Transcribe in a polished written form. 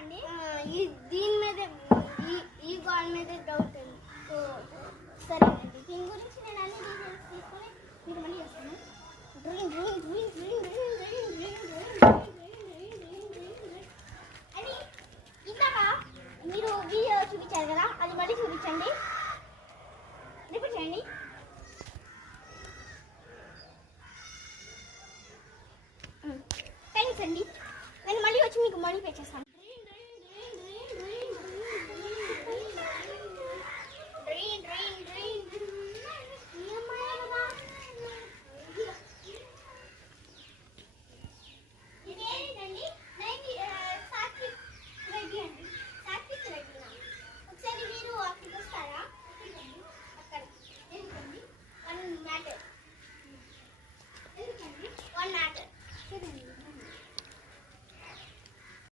అండి దీని మీద ఈ గాల్ మీద డౌట్ ఉంది. సో సరేనండి, దీని గురించి నేను అన్ని డీటెయిల్స్ తీసుకొని మీకు మళ్ళీ చేస్తాను. అని ఇందాక మీరు వీడియో చూపించారు కదా, అది మళ్ళీ చూపించండి, రిపీట్ చేయండి. థ్యాంక్స్ అండి, నేను మళ్ళీ వచ్చి మీకు మనీ పే చేస్తాను.